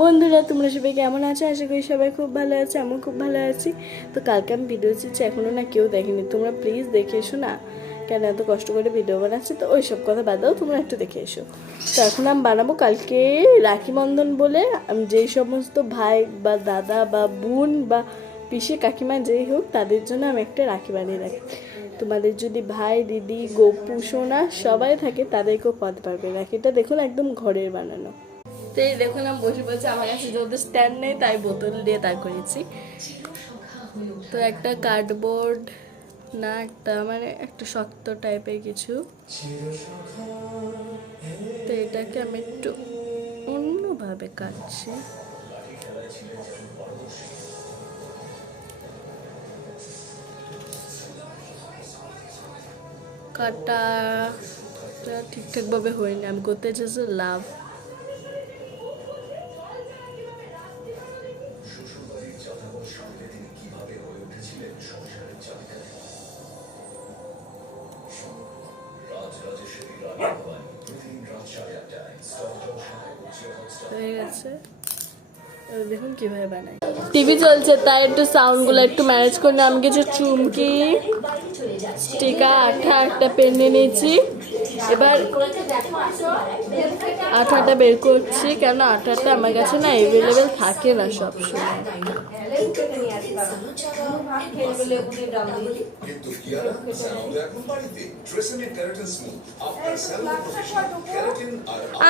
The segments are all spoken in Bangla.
বন্ধুরা তোমরা সবাই কেমন আছো? আশা করি সবাই খুব ভালো আছে, আমি খুব ভালো আছি। তো কালকে আমি ভিডিও দিচ্ছি, এখনও না কেউ দেখেনি, তোমরা প্লিজ দেখে এসো না। কেন এত কষ্ট করে ভিডিও বানাচ্ছি, তো ওই সব কথা বাদ দাও, তোমরা একটু দেখে এসো। তো এখন আমি বানাবো কালকে রাখি বন্ধন বলে, আমি যেই সমস্ত ভাই বা দাদা বা বোন বা পিসি কাকিমা যেই হোক তাদের জন্য আমি একটা রাখি বানিয়ে রাখি। তোমাদের যদি ভাই দিদি গপু সোনা সবাই থাকে তাদেরকেও পাতে পারবে। রাখিটা দেখুন একদম ঘরের বানানো। তো এই দেখুন আমি বসে বসে, আমার কাছে যেহেতু স্ট্যান্ড নেই তাই বোতল দিয়ে দাঁড় করেছি। তো একটা কার্ডবোর্ড না, একটা মানে একটা শক্ত টাইপের কিছু, তো এটাকে আমি একটু অন্যভাবে কাটছি। কাটা ঠিকঠাকভাবে হয়নি, আমি করতে চাইছি লাভ। হয়ে গেছে, দেখুন কিভাবে বানাই। টিভি চলছে তাই একটু সাউন্ডগুলো একটু ম্যানেজ করে আমি কিছু চুমকি স্টিকার আঠা একটা পেন নিয়ে নিয়েছি। এবার আঠাটা বের করছি, কেন আঠাটা আমার কাছে না অ্যাভেলেবেল থাকে না সবসময়।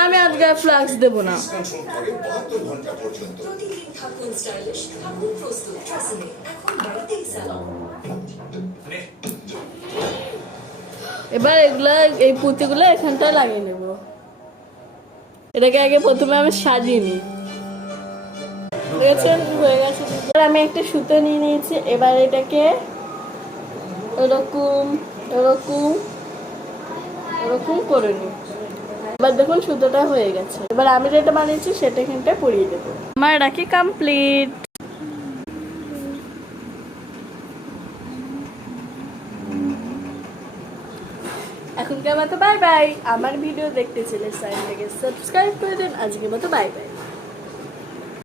আমি আজকে ফ্লাক্স দেবো না। এবার এগুলা এই পুঁতিগুলো এখানটায় লাগিয়ে নেব। এটাকে আগে প্রথমে আমি সাজিয়ে নিই। হয়ে গেছে। আমি একটা সুতো নিয়ে নিয়েছি, এবার এটাকে এরকম এরকম এরকম করে নিই। এবার দেখুন সুতোটা হয়ে গেছে। এবার আমি যেটা বানিয়েছি সেটা এখানটায় পরিয়ে দেবো। আমার রাখি কমপ্লিট। এখনকার মতো বাই বাই। আমার ভিডিও দেখতে চলে চ্যানেলটাকে সাবস্ক্রাইব করে দিন। আজকের মতো বাই বাই।